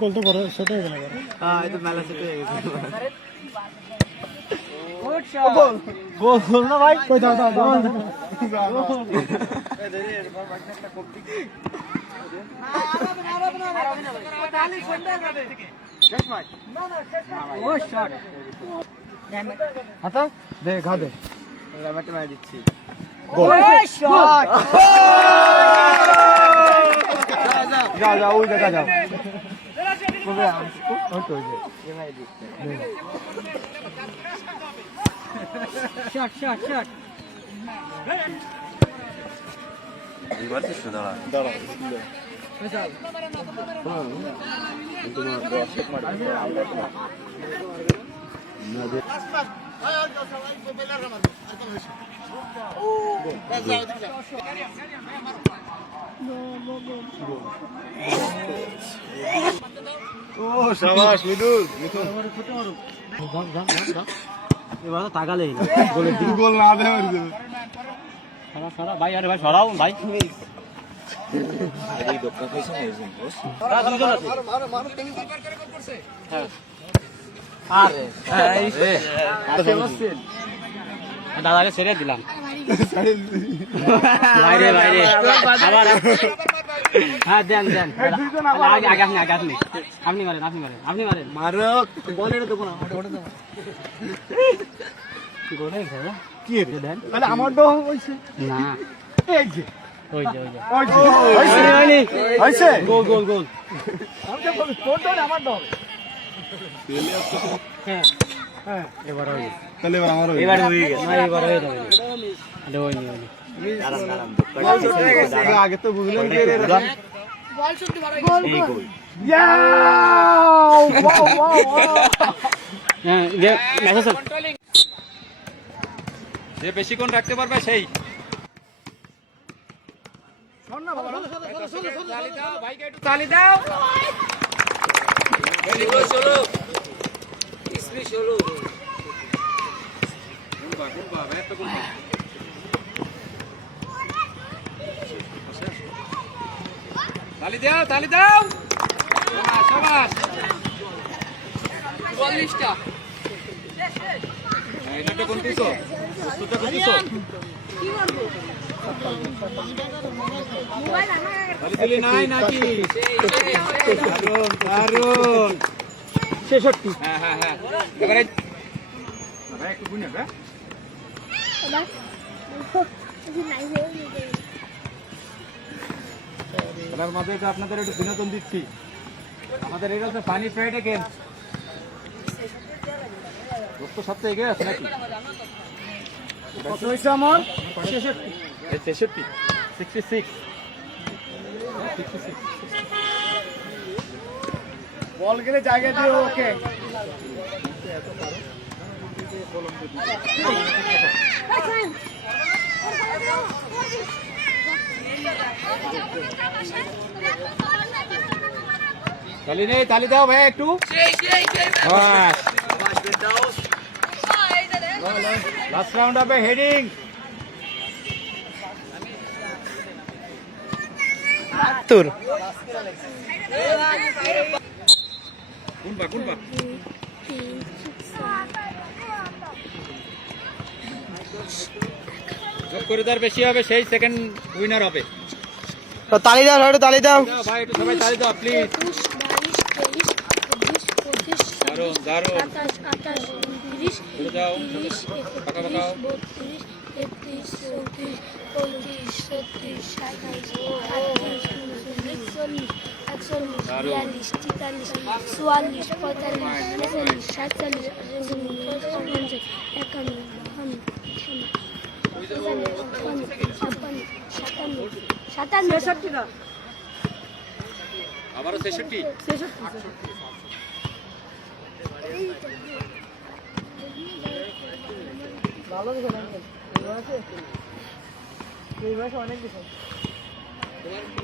গোল তো বড় সেট হয়ে গেল। হ্যাঁ এই তো মেলা সেট হয়ে গেছে। গোল গোল গোল না ভাই, কই দাও দাও দাও। হাতা দে ঘা দে, রামাটে মার দিচ্ছি। গোল শট। যাও যাও ওই দেখা যাও। কবে আমি তো যে এমআই দিচ্ছি। Shot shot shot. এবার তো দাঁড়া দাঁড়া ও শাবাশ মিদুল এবার তো তাকালেই না। বলে তিন গোল না দেয় মারি দেবে। সরা সরা ভাই, আরে ভাই সরাও ভাই। এই দোকান কইছে না এসে বস আরে আছে বসছেন, দাদাকে ছেড়ে দিলাম। বাইরে বাইরে আবার হ্যাঁ দেন দেন। আগে আগে আপনি আগে আপনি আপনি মারেন আপনি মারেন আপনি মারেন। মারো বলের দেবো না, ওটা দেবো গোলে খেলা কি রে দেন? আরে আমার তো হইছে না। এই যে ওই যে ওই যে ওই যে হইছে হইছে গোল গোল গোল। আমি তো বলি তোর তো আমার তো। হ্যাঁ হ্যাঁ এবার হয়ে গেছে, তাহলে এবার আমার এবার হয়ে গেছে, না এবার হয়ে যাবে। এটা হয়নি হয়নি। দাঁড়ান দাঁড়ান আগে তো বুঝলেন কে রে এই গোল ইয়াও ওয়াও ওয়াও হ্যাঁ যে মেসেজ যে বেশিক্ষণ রাখতে পারবে সেই তালি দাও। তালি দাও তালি দাও। শাবাশ 44টা। এটা কোন দিছো? সুতা কোন দিছো? তালি নাই নাকি? দারুন দারুন। 66 হ্যাঁ হ্যাঁ হ্যাঁ এবারে ভাই একটু গুনে হ্যাঁ তার মধ্যে তো আপনাদের একটু বিনোদন দিচ্ছি। আমাদের এটা হচ্ছে ফানি ফ্রাইডে গেম। দোস্ত সপ্তাহে এগিয়ে আছে নাকি? কত হইছে আমার 66 এই 63 66 বল গেলে জায়গা দিও ওকে তালি নেই, তালি দাও ভাই একটু। লাস্ট রাউন্ড হবে হেডিং। তোর কোনবা কোনবা যোগ করে যার বেশি হবে সেই সেকেন্ড উইনার হবে। তালি দাও একটু তালি দাও দাও ভাই একটু সবাই তালি দাও প্লিজ। 22, 23, 24, 25, 26, দারুন দারুন। 27, 28, 29, ঘুরে যাও 30, পাকা 31, পাকাও। 32, 33, 34, 35, 36, 37, 38, 39, 40, 41, 42, 43, 44, 45, 46, 47, 51, 57, 58, 57, 57, আবারও 66।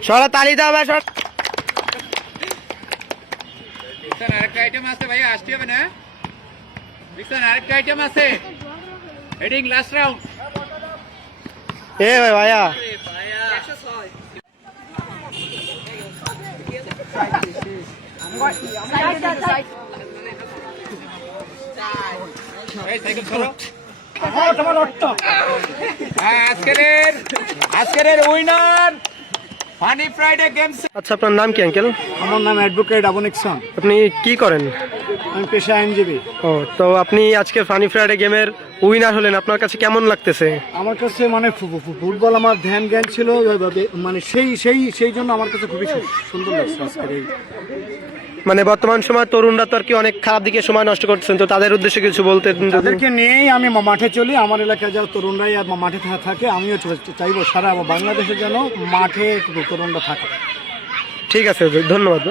সরা তালি দাও ভাই সর। রিক্সান আরেকটা আইটেম আছে ভাইয়া, আসতে হবে না? রিক্সান আরেকটা আইটেম আছে, হেডিং লাস্ট রাউন্ড। এ ভাই ভাইয়া এই সাইকেল ধরো। হ্যাঁ, আজকের উইনার ফানি ফ্রাইডে গেমস। আচ্ছা আপনার নাম কি আঙ্কেল? আমার নাম অ্যাডভোকেট আবুনিক খান। আপনি কি করেন? আমি পেশা আইনজীবী। ও, তো আপনি আজকে ফানি ফ্রাইডে গেমের উইনার হলেন, আপনার কাছে কেমন লাগতেছে? আমার কাছে মানে ফুটবল আমার ধ্যান জ্ঞান ছিল, মানে সেই জন্য আমার কাছে খুবই সুন্দর লাগছে আজকের এই। মানে বর্তমান সময় তরুণরা তো আর কি অনেক খারাপ দিকে সময় নষ্ট করছেন, তো তাদের উদ্দেশ্যে কিছু বলতে? তাদেরকে নিয়েই আমি মাঠে চলি। আমার এলাকায় যারা তরুণরাই মাঠে থাকে, আমিও চাইবো সারা বাংলাদেশে যেন মাঠে তরুণরা থাকে। ঠিক আছে, ধন্যবাদ।